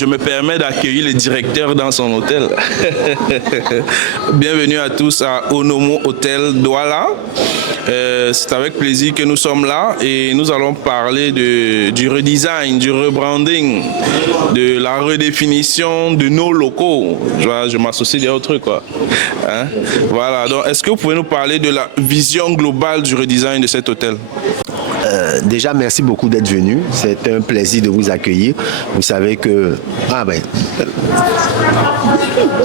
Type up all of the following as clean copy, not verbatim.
je me permets d'accueillir le directeur dans son hôtel. Bienvenue à tous à Onomo Hotel Douala. C'est avec plaisir que nous sommes là et nous allons parler du redesign, du rebranding, de la redéfinition de nos locaux. Je m'associe à autre truc, quoi. Hein? Voilà, donc est-ce que vous pouvez nous parler de la vision globale du redesign de cet hôtel? Déjà, merci beaucoup d'être venu. C'est un plaisir de vous accueillir. Vous savez que...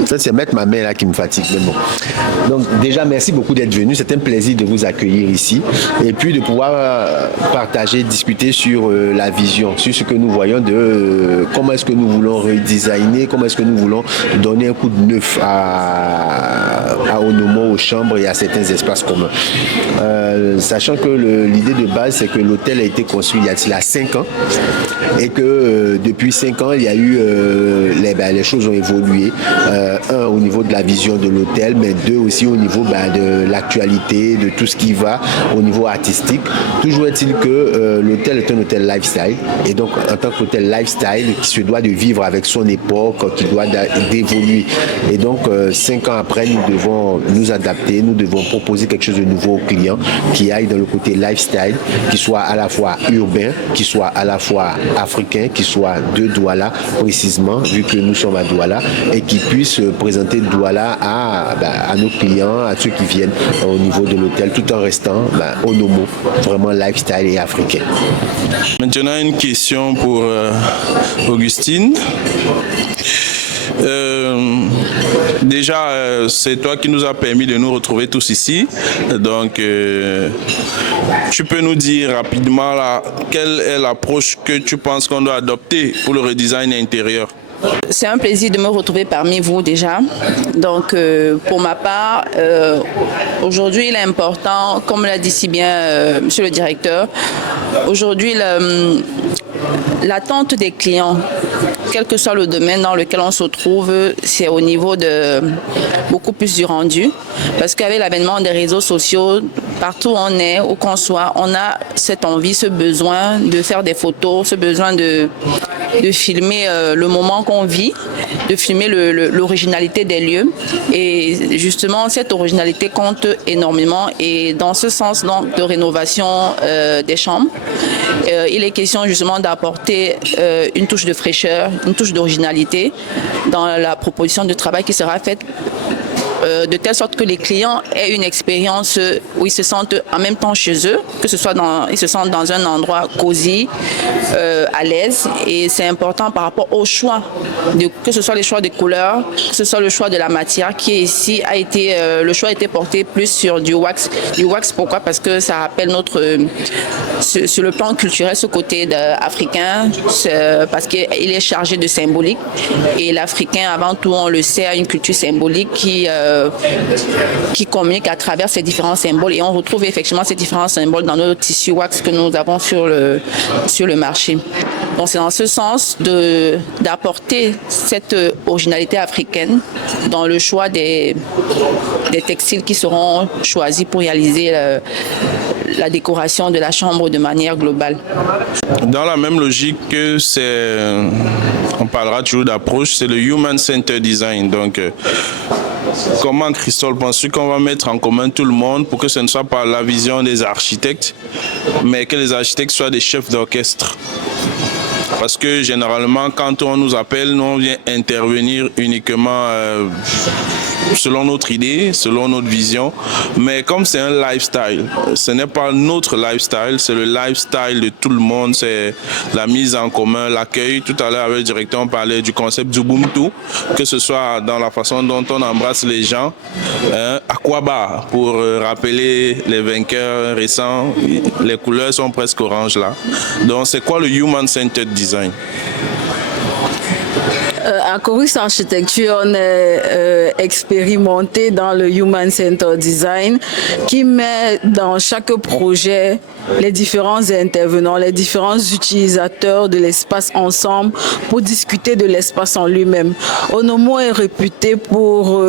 Ça, c'est mettre ma main là qui me fatigue. Mais bon. Donc, déjà, merci beaucoup d'être venu. C'est un plaisir de vous accueillir ici. Et puis, de pouvoir partager, discuter sur la vision, sur ce que nous voyons de comment est-ce que nous voulons redesigner, comment est-ce que nous voulons donner un coup de neuf à Onomo, aux chambres et à certains espaces communs. Sachant que l'idée de base, c'est que l'hôtel a été construit il y a 5 ans et que depuis 5 ans, il y a eu les choses ont évolué. Un, au niveau de la vision de l'hôtel, mais deux, aussi au niveau de l'actualité, de tout ce qui va au niveau artistique. Toujours est-il que l'hôtel est un hôtel lifestyle et donc en tant qu'hôtel lifestyle qui se doit de vivre avec son époque, qui doit d'évoluer. Et donc 5 ans après, nous devons nous adapter, nous devons proposer quelque chose de nouveau aux clients qui aille dans le côté lifestyle, qui soit à la fois urbain, qui soit à la fois africain, qui soit de Douala précisément, vu que nous sommes à Douala, et qui puisse présenter Douala à nos clients, à ceux qui viennent au niveau de l'hôtel, tout en restant Onomo, vraiment lifestyle et africain. Maintenant, une question pour Augustine. Déjà, c'est toi qui nous as permis de nous retrouver tous ici. Donc, tu peux nous dire rapidement là, quelle est l'approche que tu penses qu'on doit adopter pour le redesign intérieur? C'est un plaisir de me retrouver parmi vous déjà. Donc, pour ma part, aujourd'hui, il est important, comme l'a dit si bien monsieur le directeur, aujourd'hui, l'attente des clients, quel que soit le domaine dans lequel on se trouve, c'est au niveau de beaucoup plus du rendu. Parce qu'avec l'avènement des réseaux sociaux, partout où on est, où qu'on soit, on a cette envie, ce besoin de faire des photos, ce besoin de filmer le moment qu'on vit, de filmer l'originalité des lieux. Et justement, cette originalité compte énormément. Et dans ce sens donc, de rénovation des chambres, il est question justement d'apporter une touche de fraîcheur, une touche d'originalité dans la proposition de travail qui sera faite de telle sorte que les clients aient une expérience où ils se sentent en même temps chez eux, que ce soit ils se sentent dans un endroit cosy, à l'aise. Et c'est important par rapport au choix, que ce soit les choix des couleurs, que ce soit le choix de la matière qui est ici, le choix a été porté plus sur du wax. Du wax, pourquoi? Parce que ça rappelle sur le plan culturel, ce côté africain, parce qu'il est chargé de symbolique. Et l'Africain, avant tout, on le sait, a une culture symbolique qui communique à travers ces différents symboles. Et on retrouve effectivement ces différents symboles dans nos tissus wax que nous avons sur le marché. Donc c'est dans ce sens d'apporter cette originalité africaine dans le choix des textiles qui seront choisis pour réaliser la décoration de la chambre de manière globale. Dans la même logique que on parlera toujours d'approche, c'est le Human Centered Design. Donc, comment, Christophe, penses-tu qu'on va mettre en commun tout le monde pour que ce ne soit pas la vision des architectes, mais que les architectes soient des chefs d'orchestre? Parce que généralement, quand on nous appelle, nous on vient intervenir uniquement selon notre idée, selon notre vision. Mais comme c'est un lifestyle, ce n'est pas notre lifestyle, c'est le lifestyle de tout le monde, c'est la mise en commun, l'accueil. Tout à l'heure, avec le directeur, on parlait du concept du Ubuntu, que ce soit dans la façon dont on embrasse les gens. Aquaba, pour rappeler les vainqueurs récents, les couleurs sont presque orange là. Donc c'est quoi le Human Centered Design? À Chorus Architecture, on est expérimenté dans le Human Centered Design qui met dans chaque projet les différents intervenants, les différents utilisateurs de l'espace ensemble pour discuter de l'espace en lui-même. Onomo est réputé pour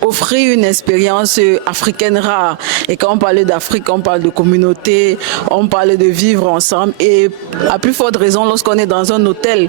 offrir une expérience africaine rare. Et quand on parle d'Afrique, on parle de communauté, on parle de vivre ensemble. Et à plus forte raison, lorsqu'on est dans un hôtel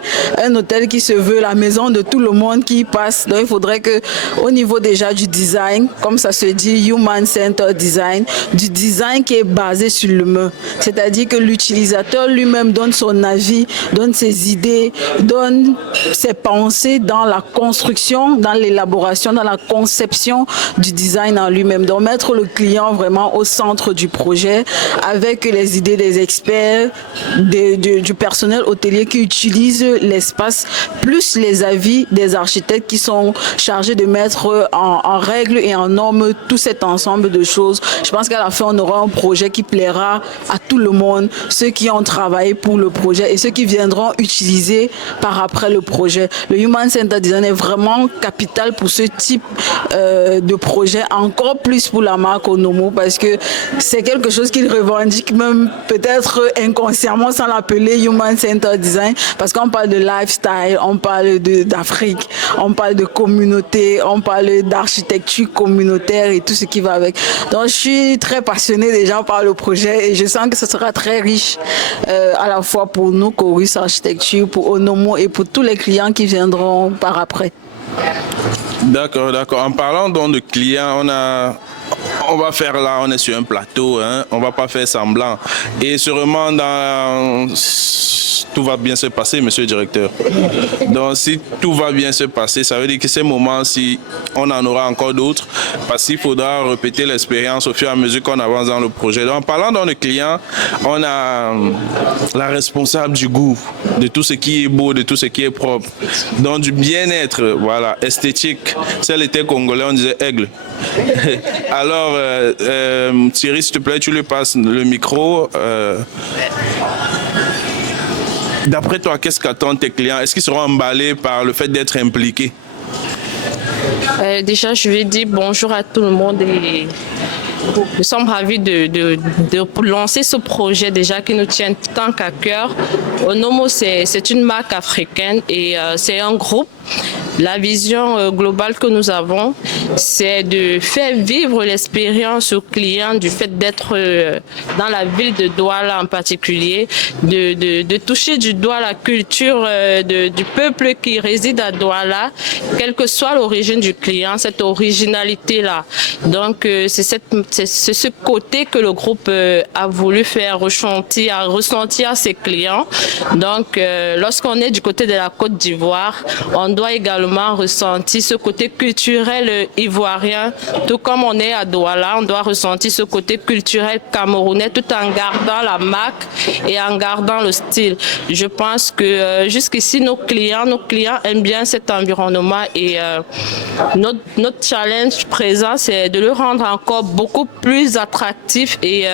qui se veut la maison de tout le monde qui y passe. Donc il faudrait que, au niveau déjà du design, comme ça se dit, Human Centered Design, du design qui est basé sur l'humain. C'est-à-dire que l'utilisateur lui-même donne son avis, donne ses idées, donne ses pensées dans la construction, dans l'élaboration, dans la conception du design en lui-même. Donc mettre le client vraiment au centre du projet avec les idées des experts, du personnel hôtelier qui utilise l'espace, plus les avis des architectes qui sont chargés de mettre en règle et en norme tout cet ensemble de choses. Je pense qu'à la fin, on aura un projet qui plaira à tout le monde, ceux qui ont travaillé pour le projet et ceux qui viendront utiliser par après le projet. Le Human Centered Design est vraiment capital pour ce type de projet, encore plus pour la marque Onomo, parce que c'est quelque chose qu'ils revendiquent même peut-être inconsciemment sans l'appeler Human Centered Design, parce qu'on parle de lifestyle, on parle d'Afrique, on parle de communauté, on parle d'architecture communautaire et tout ce qui va avec. Donc je suis très passionnée déjà par le projet et je sens que ce sera très riche à la fois pour nous, Chorus Architecture, pour Onomo et pour tous les clients qui viendront par après. D'accord, d'accord. En parlant donc de clients, on va faire là, on est sur un plateau, hein, on va pas faire semblant. Et sûrement, tout va bien se passer, monsieur le directeur. Donc, si tout va bien se passer, ça veut dire que ces moments-ci, on en aura encore d'autres, parce qu'il faudra répéter l'expérience au fur et à mesure qu'on avance dans le projet. Donc, en parlant dans le client, on a la responsable du goût, de tout ce qui est beau, de tout ce qui est propre, donc du bien-être, voilà, esthétique. Si elle était congolais, on disait aigle. Alors, Thierry, s'il te plaît, tu lui passes le micro. D'après toi, qu'est-ce qu'attendent tes clients? Est-ce qu'ils seront emballés par le fait d'être impliqués? Déjà, je vais dire bonjour à tout le monde et nous sommes ravis de lancer ce projet déjà qui nous tient tant qu'à cœur. Onomo, c'est une marque africaine et c'est un groupe. La vision globale que nous avons, c'est de faire vivre l'expérience aux clients du fait d'être dans la ville de Douala en particulier, de toucher du doigt la culture du peuple qui réside à Douala, quelle que soit l'origine du client, cette originalité-là. Donc, c'est ce côté que le groupe a voulu faire ressentir à ses clients. Donc, lorsqu'on est du côté de la Côte d'Ivoire, on doit également ressentir ce côté culturel ivoirien, tout comme on est à Douala, on doit ressentir ce côté culturel camerounais tout en gardant la marque et en gardant le style. Je pense que jusqu'ici, nos clients aiment bien cet environnement et notre challenge présent, c'est de le rendre encore beaucoup plus attractif et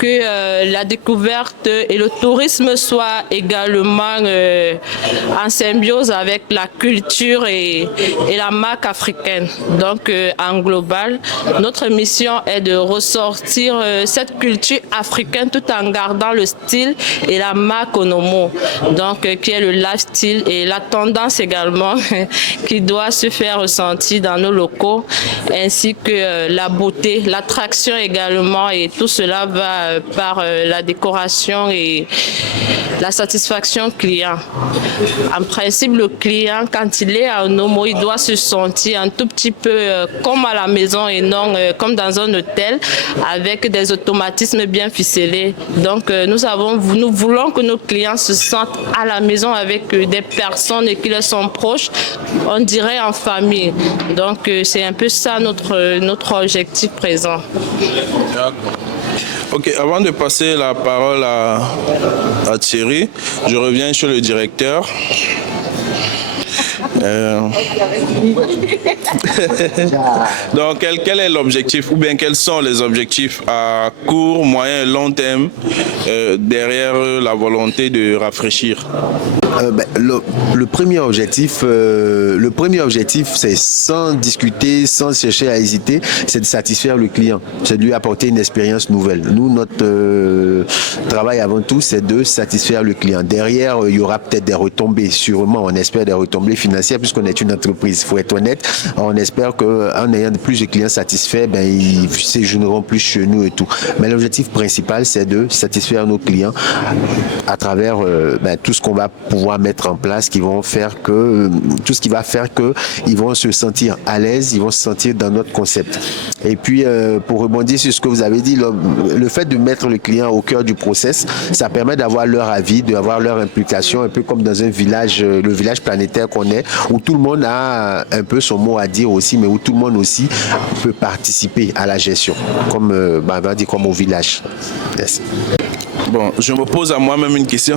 que la découverte et le tourisme soient également en symbiose avec la culture et la marque africaine. Donc, en global, notre mission est de ressortir cette culture africaine tout en gardant le style et la marque Onomo, donc qui est le lifestyle et la tendance également qui doit se faire ressentir dans nos locaux, ainsi que la beauté, l'attraction également, et tout cela va par la décoration et la satisfaction client. En principe, le client, quand il est à Onomo, il doit se sentir un tout petit peu comme à la maison et non comme dans un hôtel avec des automatismes bien ficelés. Donc, nous voulons que nos clients se sentent à la maison avec des personnes qui leur sont proches, on dirait en famille. Donc, c'est un peu ça notre objectif présent. Ok, avant de passer la parole à Thierry, je reviens sur le directeur. Donc, quel est l'objectif ou bien quels sont les objectifs à court, moyen et long terme derrière la volonté de rafraîchir? Le premier objectif, c'est sans discuter, sans chercher à hésiter, c'est de satisfaire le client, c'est de lui apporter une expérience nouvelle. Nous, notre travail avant tout, c'est de satisfaire le client. Derrière, il y aura peut-être des retombées, sûrement, on espère des retombées financières puisqu'on est une entreprise. Il faut être honnête, on espère qu'en ayant plus de clients satisfaits, ils séjourneront plus chez nous et tout. Mais l'objectif principal, c'est de satisfaire nos clients à travers tout ce qu'on va pouvoir mettre en place, tout ce qui va faire qu'ils vont se sentir à l'aise, ils vont se sentir dans notre concept. Et puis, pour rebondir sur ce que vous avez dit, le fait de mettre le client au cœur du process, ça permet d'avoir leur avis, d'avoir leur implication, un peu comme dans un village, le village planétaire qu'on est, où tout le monde a un peu son mot à dire aussi, mais où tout le monde aussi peut participer à la gestion, comme on va dire comme au village. Yes. Bon, je me pose à moi-même une question.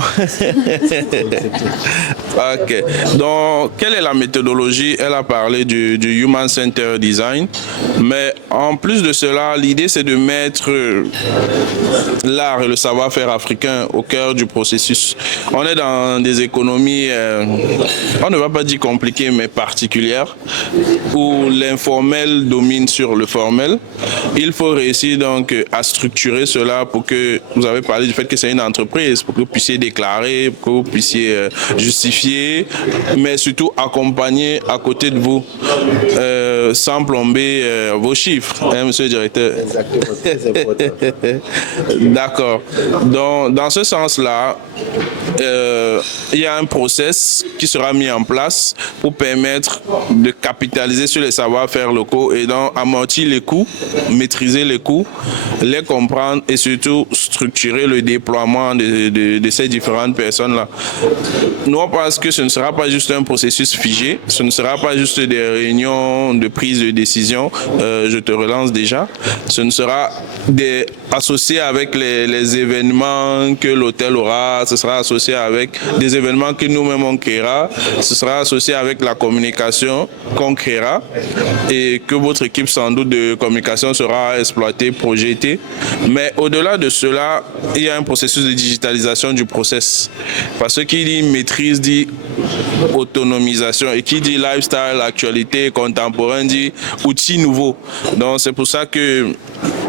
Ok. Donc, quelle est la méthodologie? Elle a parlé du Human Center Design, mais en plus de cela, l'idée c'est de mettre l'art et le savoir-faire africain au cœur du processus. On est dans des économies, on ne va pas dire compliquées, mais particulières, où l'informel domine sur le formel. Il faut réussir donc à structurer cela pour que, vous avez parlé du fait que c'est une entreprise, pour que vous puissiez déclarer, pour que vous puissiez justifier, mais surtout accompagner à côté de vous, sans plomber vos chiffres, hein, monsieur le directeur? Exactement, très important. D'accord. Donc, dans ce sens-là, il y a un process qui sera mis en place pour permettre de capitaliser sur les savoir-faire locaux et donc amortir les coûts, maîtriser les coûts, les comprendre et surtout structurer le déploiement de ces différentes personnes-là. Nous, on pense que ce ne sera pas juste un processus figé, ce ne sera pas juste des réunions de prise de décision, je te relance déjà, ce ne sera associé avec les événements que l'hôtel aura, ce sera associé avec des événements que nous-mêmes on créera, ce sera associé avec la communication qu'on créera et que votre équipe sans doute de communication sera exploitée, projetée. Mais au-delà de cela, il y a un processus de digitalisation du process. Parce que qui dit maîtrise dit autonomisation et qui dit lifestyle, actualité, contemporain dit outils nouveaux. Donc c'est pour ça que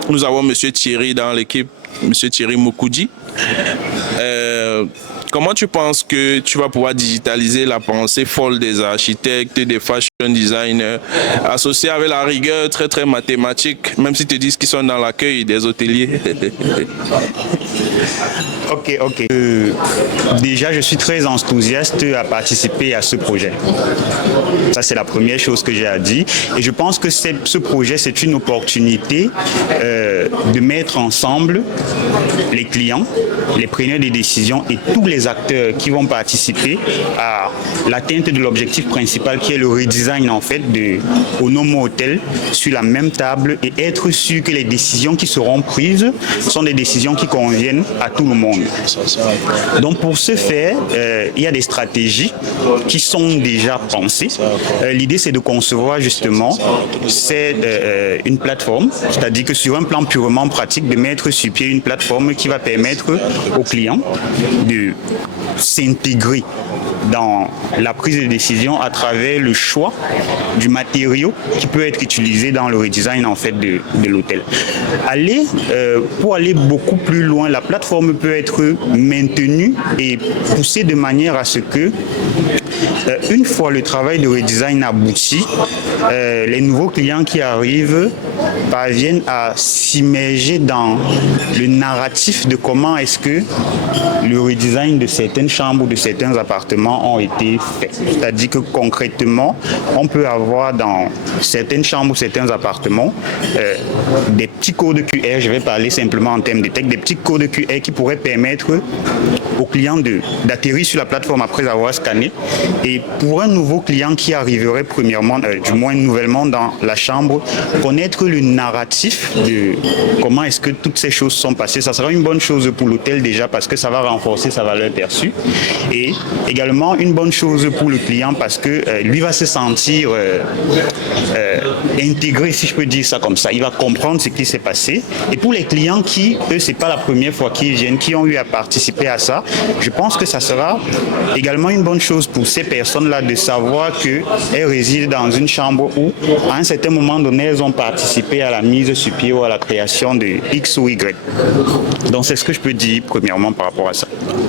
nous avons M. Thierry dans l'équipe, M. Thierry Moukoudi. Comment tu penses que tu vas pouvoir digitaliser la pensée folle des architectes et des fashion designers, associée avec la rigueur très très mathématique, même si tu dis qu'ils sont dans l'accueil des hôteliers? Ok. Déjà, je suis très enthousiaste à participer à ce projet. Ça, c'est la première chose que j'ai à dire. Et je pense que ce projet, c'est une opportunité de mettre ensemble les clients, les preneurs de décisions et tous les acteurs qui vont participer à l'atteinte de l'objectif principal qui est le redesign en fait de Onomo Hotel sur la même table et être sûr que les décisions qui seront prises sont des décisions qui conviennent à tout le monde. Donc pour ce faire, il y a des stratégies qui sont déjà pensées. L'idée c'est de concevoir justement une plateforme, c'est-à-dire que sur un plan purement pratique, de mettre sur pied une plateforme qui va permettre aux clients de s'intégrer dans la prise de décision à travers le choix du matériau qui peut être utilisé dans le redesign en fait de l'hôtel. Pour aller beaucoup plus loin, la plateforme peut être maintenue et poussée de manière à ce que une fois le travail de redesign abouti, les nouveaux clients qui arrivent parviennent à s'immerger dans le narratif de comment est-ce que le redesign de certaines chambres ou de certains appartements ont été faits. C'est-à-dire que concrètement, on peut avoir dans certaines chambres ou certains appartements des petits codes QR, je vais parler simplement en termes de tech, des petits codes QR qui pourraient permettre aux clients d'atterrir sur la plateforme après avoir scanné Et pour un nouveau client qui arriverait premièrement, du moins nouvellement dans la chambre, connaître le narratif de comment est-ce que toutes ces choses sont passées, ça sera une bonne chose pour l'hôtel déjà parce que ça va renforcer sa valeur perçue et également une bonne chose pour le client parce que lui va se sentir intégré, si je peux dire ça comme ça. Il va comprendre ce qui s'est passé. Et pour les clients qui, eux, c'est pas la première fois qu'ils viennent, qui ont eu à participer à ça, je pense que ça sera également une bonne chose pour ces personnes-là de savoir qu'elles résident dans une chambre où, à un certain moment donné, elles ont participé à la mise sur pied ou à la création de X ou Y. Donc, c'est ce que je peux dire premièrement par rapport à ça.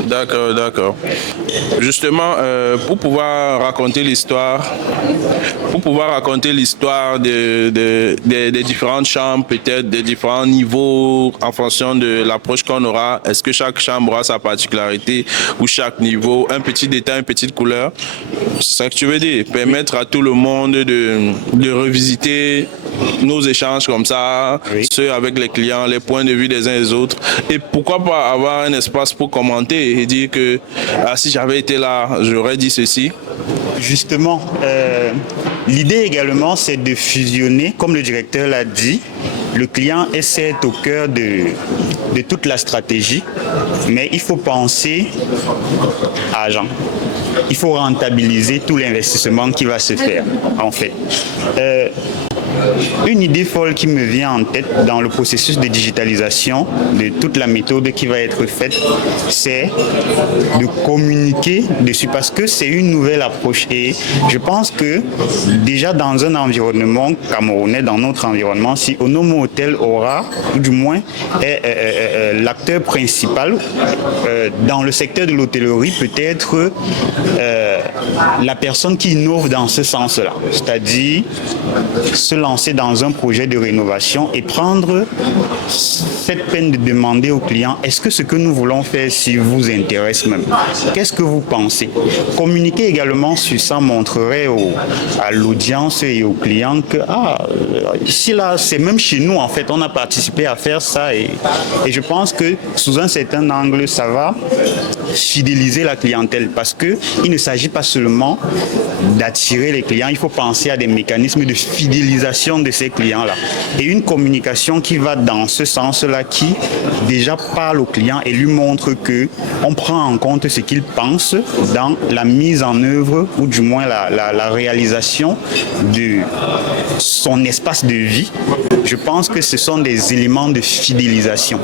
D'accord, d'accord. Justement, pour pouvoir raconter l'histoire des différentes chambres, peut-être des différents niveaux en fonction de l'approche qu'on aura, est-ce que chaque chambre a sa particularité ou chaque niveau, un petit détail, une petite couleur? C'est ça que tu veux dire? Permettre à tout le monde de revisiter nos échanges comme ça, oui. Ceux avec les clients, les points de vue des uns et des autres. Et pourquoi pas avoir un espace pour commenter et dire que si j'avais été là, j'aurais dit ceci. Justement, l'idée également, c'est de fusionner, comme le directeur l'a dit, le client est au cœur de toute la stratégie, mais il faut penser à l'argent. Il faut rentabiliser tout l'investissement qui va se faire, en fait. Une idée folle qui me vient en tête dans le processus de digitalisation de toute la méthode qui va être faite, c'est de communiquer dessus parce que c'est une nouvelle approche et je pense que déjà dans un environnement camerounais, dans notre environnement, si Onomo Hotel aura, ou du moins l'acteur principal dans le secteur de l'hôtellerie peut être la personne qui innove dans ce sens-là, c'est-à-dire se lancer dans un projet de rénovation et prendre cette peine de demander aux clients est-ce que ce que nous voulons faire si vous intéresse même? Qu'est-ce que vous pensez? Communiquer également sur ça montrerait à l'audience et aux clients que ici là c'est même chez nous en fait on a participé à faire ça et je pense que sous un certain angle ça va fidéliser la clientèle parce que il ne s'agit pas seulement d'attirer les clients, il faut penser à des mécanismes de fidélisation de ces clients-là. Et une communication qui va dans ce sens-là, qui déjà parle au client et lui montre qu'on prend en compte ce qu'il pense dans la mise en œuvre ou du moins la réalisation de son espace de vie. Je pense que ce sont des éléments de fidélisation.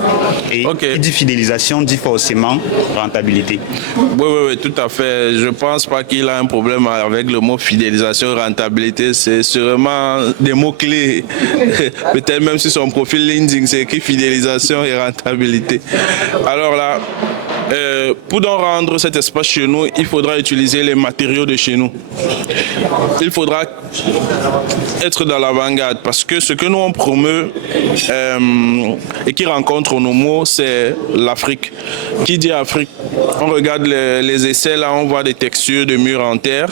Et qui dit fidélisation dit forcément rentabilité. Oui, tout à fait. Je ne pense pas qu'il a un problème avec le mot fidélisation, rentabilité. C'est sûrement des mots-clés. Peut-être même sur son profil LinkedIn, c'est écrit fidélisation et rentabilité. Alors là, pour donc rendre cet espace chez nous, il faudra utiliser les matériaux de chez nous. Il faudra être dans l'avant-garde parce que ce que nous on promeut et qui rencontre Onomo, c'est l'Afrique. Qui dit Afrique? On regarde les essais, là on voit des textures de murs en terre.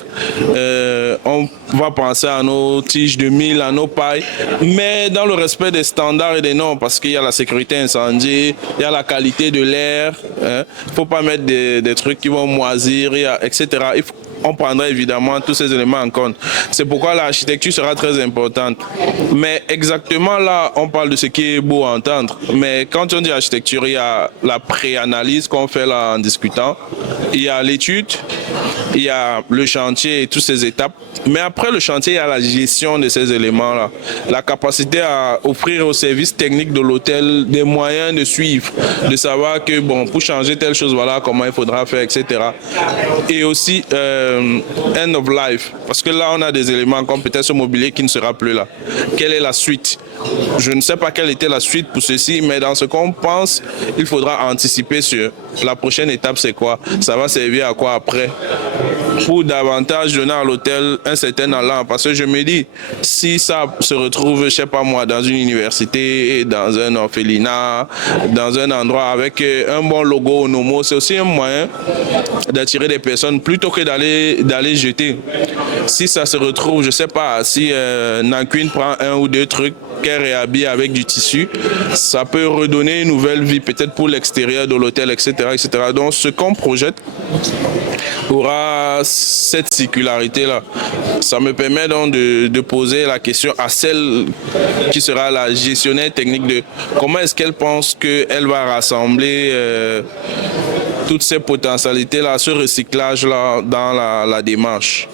On va penser à nos tiges de mil, à nos pailles, mais dans le respect des standards et des normes, parce qu'il y a la sécurité incendie, il y a la qualité de l'air. Il ne faut pas mettre des trucs qui vont moisir, etc. On prendra évidemment tous ces éléments en compte. C'est pourquoi l'architecture sera très importante. Mais exactement là, on parle de ce qui est beau à entendre. Mais quand on dit architecture, il y a la pré-analyse qu'on fait là en discutant. Il y a l'étude, il y a le chantier et toutes ces étapes. Mais après le chantier, il y a la gestion de ces éléments-là. La capacité à offrir aux services techniques de l'hôtel des moyens de suivre, de savoir que bon, pour changer telle chose, voilà comment il faudra faire, etc. Et aussi end of life, parce que là on a des éléments comme peut-être ce mobilier qui ne sera plus là. Quelle est la suite? Je ne sais pas quelle était la suite pour ceci, mais dans ce qu'on pense, il faudra anticiper sur la prochaine étape, c'est quoi? Ça va servir à quoi après? Pour davantage donner à l'hôtel un certain allant. Parce que je me dis, si ça se retrouve, je sais pas moi, dans une université, dans un orphelinat, dans un endroit avec un bon logo Onomo, c'est aussi un moyen d'attirer des personnes plutôt que d'aller jeter. Si ça se retrouve, je sais pas, si Nanquin prend un ou deux trucs, qu'elle réhabille avec du tissu, ça peut redonner une nouvelle vie peut-être pour l'extérieur de l'hôtel, etc., etc. Donc ce qu'on projette aura cette circularité-là. Ça me permet donc de poser la question à celle qui sera la gestionnaire technique de comment est-ce qu'elle pense qu'elle va rassembler toutes ces potentialités-là, ce recyclage-là dans la démarche.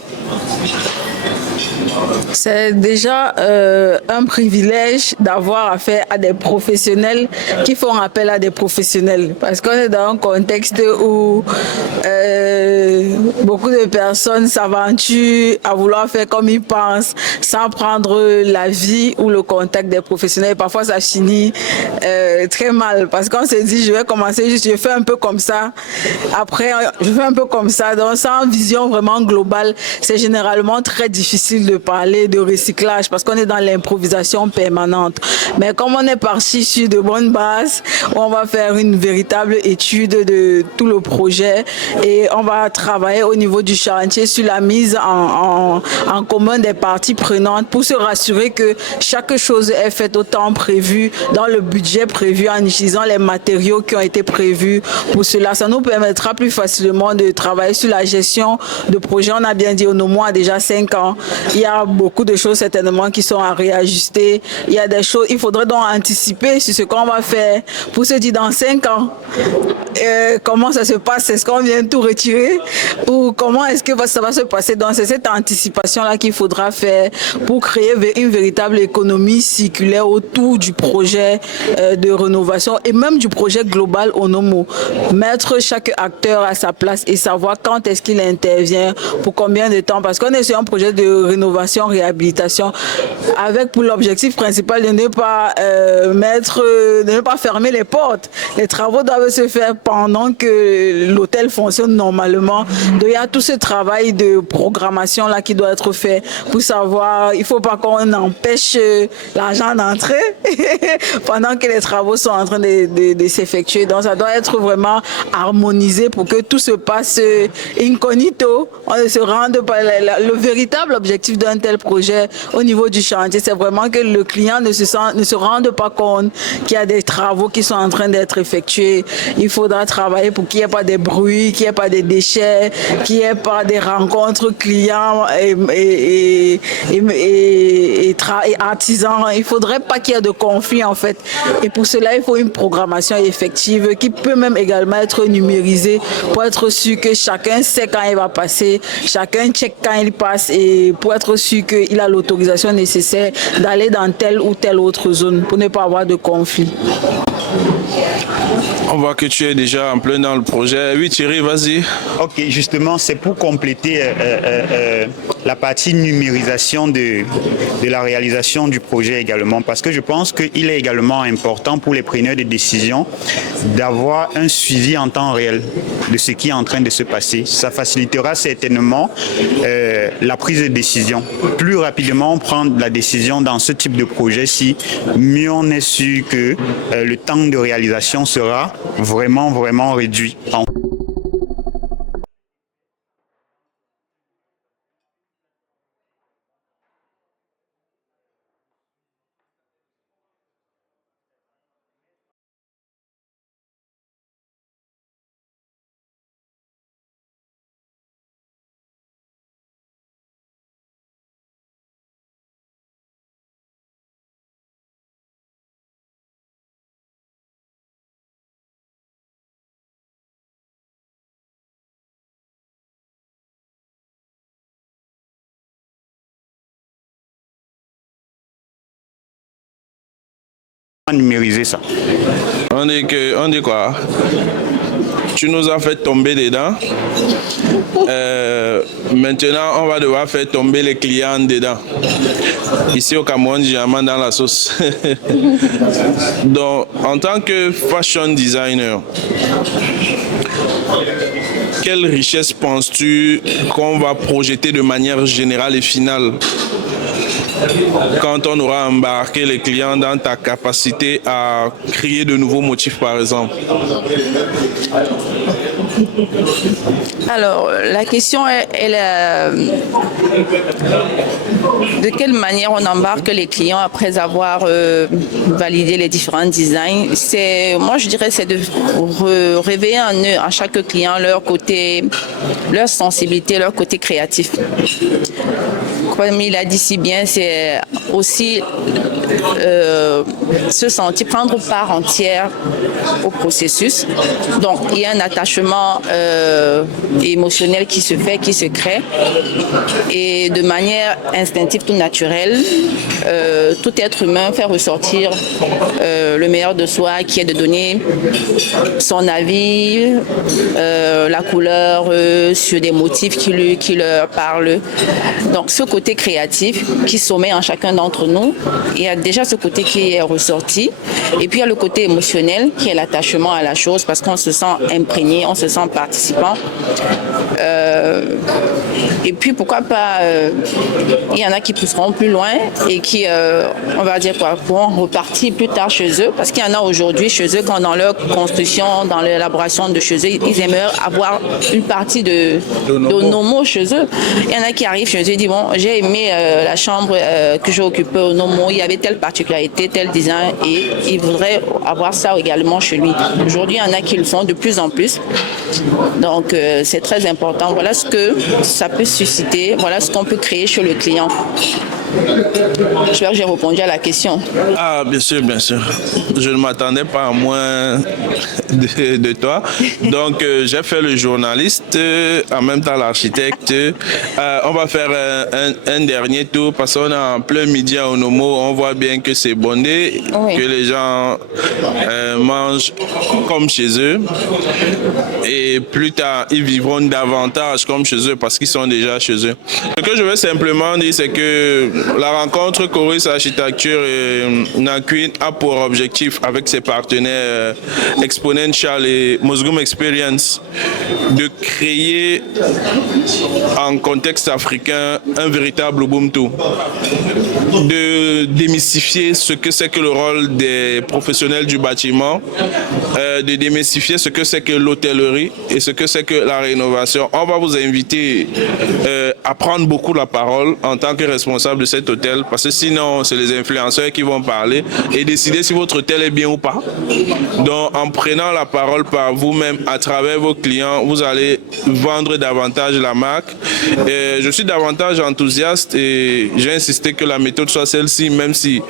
C'est déjà un privilège d'avoir affaire à des professionnels qui font appel à des professionnels. Parce qu'on est dans un contexte où beaucoup de personnes s'aventurent à vouloir faire comme ils pensent sans prendre l'avis ou le contact des professionnels. Parfois, ça finit très mal parce qu'on se dit, je vais commencer juste, je fais un peu comme ça. Après, je fais un peu comme ça. Donc, sans vision vraiment globale, c'est généralement très difficile de parler de recyclage parce qu'on est dans l'improvisation permanente. Mais comme on est parti sur de bonnes bases, on va faire une véritable étude de tout le projet et on va travailler au niveau du chantier sur la mise en commun des parties prenantes pour se rassurer que chaque chose est faite au temps prévu, dans le budget prévu, en utilisant les matériaux qui ont été prévus pour cela. Ça nous permettra plus facilement de travailler sur la gestion de projet. On a bien dit, Onomo a déjà 5 ans. Il y a beaucoup de choses certainement qui sont à réajuster. Il y a des choses, il faudrait donc anticiper sur ce qu'on va faire pour se dire dans 5 ans, comment ça se passe, est-ce qu'on vient tout retirer ou comment est-ce que ça va se passer. Donc c'est cette anticipation-là qu'il faudra faire pour créer une véritable économie circulaire autour du projet de rénovation et même du projet global Onomo. Mettre chaque acteur à sa place et savoir quand est-ce qu'il intervient, pour combien de temps, parce qu'on est sur un projet de rénovation, réhabilitation, avec pour l'objectif principal de ne pas de ne pas fermer les portes. Les travaux doivent se faire pendant que l'hôtel fonctionne normalement. Donc il y a tout ce travail de programmation là qui doit être fait pour savoir, il ne faut pas qu'on empêche l'argent d'entrer pendant que les travaux sont en train de s'effectuer. Donc ça doit être vraiment harmonisé pour que tout se passe incognito. On ne se rende pas. Le véritable objectif d'un tel projet au niveau du chantier, c'est vraiment que le client ne se rende pas compte qu'il y a des travaux qui sont en train d'être effectués. Il faudra travailler pour qu'il n'y ait pas de bruit, qu'il n'y ait pas de déchets, qu'il n'y ait pas des rencontres clients et artisans. Il ne faudrait pas qu'il y ait de conflit en fait. Et pour cela, il faut une programmation effective qui peut même également être numérisée pour être sûr que chacun sait quand il va passer, chacun check quand il passe et pour être sûr qu'il a l'autorisation nécessaire d'aller dans telle ou telle autre zone pour ne pas avoir de conflit. On voit que tu es déjà en plein dans le projet. Oui Thierry, vas-y. Ok, justement, c'est pour compléter la partie numérisation de la réalisation du projet également, parce que je pense qu'il est également important pour les preneurs de décision d'avoir un suivi en temps réel de ce qui est en train de se passer. Ça facilitera certainement la prise de décision. Plus rapidement on prend la décision dans ce type de projet-ci, mieux on est sûr que le temps de réalisation sera vraiment réduit. Numériser ça. On dit quoi? Tu nous as fait tomber dedans. Maintenant, on va devoir faire tomber les clients dedans. Ici au Cameroun, généralement dans la sauce. Donc, en tant que fashion designer, quelle richesse penses-tu qu'on va projeter de manière générale et finale quand on aura embarqué les clients dans ta capacité à créer de nouveaux motifs, par exemple? Alors, la question est de quelle manière on embarque les clients après avoir validé les différents designs. Moi, je dirais, c'est de réveiller en eux, à chaque client, leur côté, leur sensibilité, leur côté créatif. Comme il a dit si bien, c'est aussi se sentir prendre part entière au processus. Donc, il y a un attachement émotionnel qui se fait, qui se crée. Et de manière instinctive, tout naturelle, tout être humain fait ressortir le meilleur de soi, qui est de donner son avis, la couleur sur des motifs qui leur parlent. Donc, ce côté créatif qui sommeille en chacun d'entre nous, il y a déjà ce côté qui est ressorti. Et puis, il y a le côté émotionnel qui est l'attachement à la chose parce qu'on se sent imprégné, on se sent participant. Et puis, pourquoi pas, il y en a qui pousseront plus loin et qui, on va dire quoi, pourront repartir plus tard chez eux. Parce qu'il y en a aujourd'hui chez eux, quand dans leur construction, dans l'élaboration de chez eux, ils aimeraient avoir une partie de Onomo chez eux. Il y en a qui arrivent chez eux et disent, bon, j'ai aimé la chambre que j'ai occupée au Onomo, il y avait telle particularité, tel design, et ils voudraient avoir ça également chez lui. Aujourd'hui, il y en a qui le font de plus en plus. Donc, c'est très important. Voilà ce que ça peut susciter, voilà ce qu'on peut créer chez le client. J'espère que j'ai répondu à la question. Ah, bien sûr, bien sûr. Je ne m'attendais pas à moins de toi. Donc, j'ai fait le journaliste, en même temps l'architecte. On va faire un dernier tour parce qu'on est en plein midi à Onomo. On voit bien que c'est bondé, oui, que les gens mangent comme chez eux. Et plus tard, ils vivront davantage comme chez eux parce qu'ils sont déjà chez eux. Ce que je veux simplement dire, c'est que la rencontre Chorus Architecture et Nakwin a pour objectif, avec ses partenaires Exponential et Mozgum Experience, de créer en contexte africain un véritable Ubuntu, de démystifier ce que c'est que le rôle des professionnels du bâtiment, de démystifier ce que c'est que l'hôtellerie et ce que c'est que la rénovation. On va vous inviter à prendre beaucoup la parole en tant que responsable de cet hôtel, parce que sinon c'est les influenceurs qui vont parler et décider si votre hôtel est bien ou pas. Donc en prenant la parole par vous-même à travers vos clients, vous allez vendre davantage la marque. Et je suis davantage enthousiaste et j'ai insisté que la méthode soit celle-ci, même si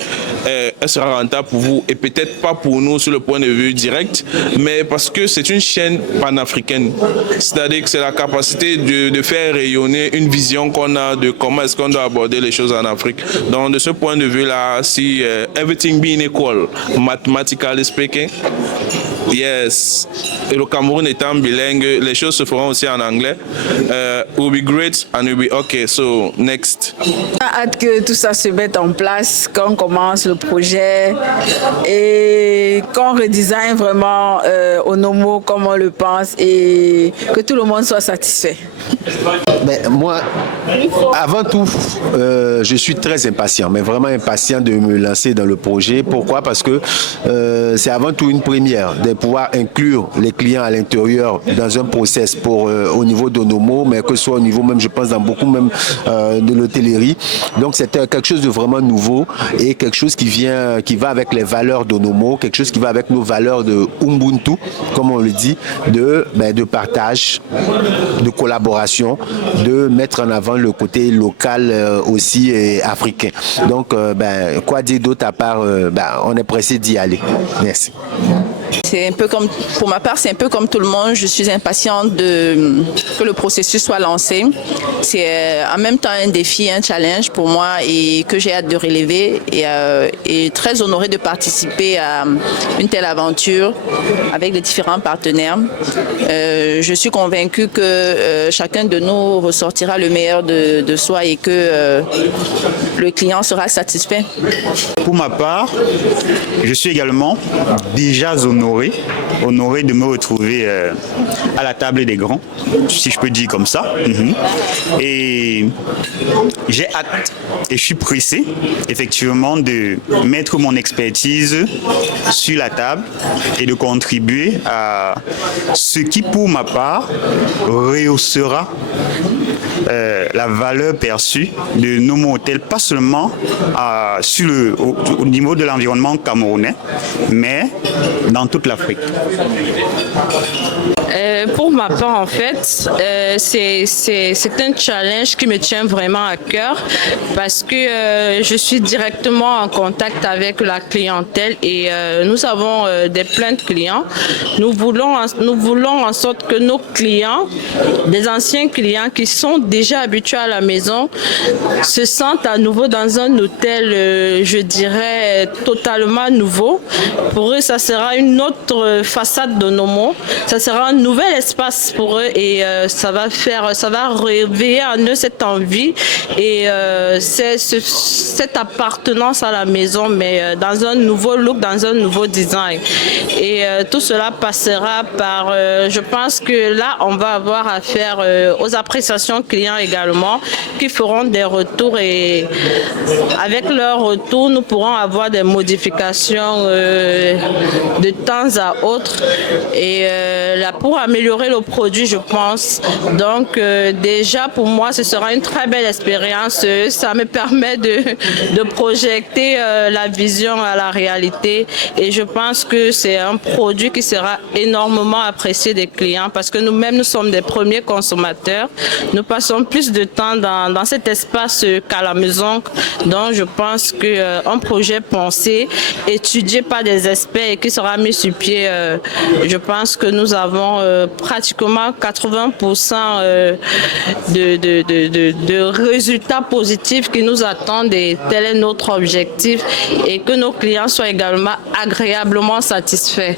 elle sera rentable pour vous et peut-être pas pour nous sur le point de vue direct, mais parce que c'est une chaîne panafricaine. C'est-à-dire que c'est la capacité de faire rayonner une vision qu'on a de comment est-ce qu'on doit aborder les choses en Afrique. Donc de ce point de vue-là, si everything being equal, mathematically speaking, yes, et le Cameroun étant bilingue, les choses se feront aussi en anglais. Will be great and will be okay. So next. Hâte que tout ça se mette en place, qu'on commence le projet et qu'on redesign vraiment Onomo comme on le pense et que tout le monde soit satisfait. Ben, moi, avant tout, je suis très impatient, mais vraiment impatient de me lancer dans le projet. Pourquoi? Parce que c'est avant tout une première de pouvoir inclure les clients à l'intérieur dans un process pour au niveau d'Onomo, mais que ce soit au niveau même, je pense, dans beaucoup même de l'hôtellerie. Donc c'est quelque chose de vraiment nouveau et quelque chose qui va avec les valeurs d'Onomo, quelque chose qui va avec nos valeurs de Ubuntu, comme on le dit, de partage, de collaboration, de mettre en avant le côté local aussi et africain. Donc, quoi dire d'autre à part, on est pressé d'y aller. Merci. C'est un peu comme, pour ma part, c'est un peu comme tout le monde. Je suis impatiente que le processus soit lancé. C'est en même temps un défi, un challenge pour moi et que j'ai hâte de relever et très honorée de participer à une telle aventure avec les différents partenaires. Je suis convaincue que chacun de nous ressortira le meilleur de soi et que le client sera satisfait. Pour ma part, je suis également déjà Zono honoré de me retrouver à la table des grands, si je peux dire comme ça. Et j'ai hâte et je suis pressé effectivement de mettre mon expertise sur la table et de contribuer à ce qui pour ma part rehaussera la valeur perçue de Nomo Hotel, pas seulement au niveau de l'environnement camerounais, mais dans toute l'Afrique. Pour ma part, en fait, c'est un challenge qui me tient vraiment à cœur parce que je suis directement en contact avec la clientèle et nous avons des plaintes clients. Nous voulons en sorte que nos clients, des anciens clients qui sont déjà habitués à la maison, se sentent à nouveau dans un hôtel, je dirais, totalement nouveau. Pour eux, ça sera une autre façade de Nomo. Ça sera un nouvel espace pour eux et ça va réveiller en eux cette envie et cette appartenance à la maison, mais dans un nouveau look, dans un nouveau design. Et tout cela passera par, je pense que là, on va avoir affaire aux appréciations clients également, qui feront des retours et avec leur retour, nous pourrons avoir des modifications de temps à autre et là, pour améliorer le produit, je pense. Donc déjà pour moi, ce sera une très belle expérience. Ça me permet de projeter la vision à la réalité et je pense que c'est un produit qui sera énormément apprécié des clients parce que nous-mêmes, nous sommes des premiers consommateurs. Nous passons plus de temps dans cet espace qu'à la maison. Donc je pense qu'un projet pensé, étudié par des experts et qui sera mis sur pied, je pense que nous avons pratiquement 80% de résultats positifs qui nous attendent et tel est notre objectif et que nos clients soient également agréablement satisfaits.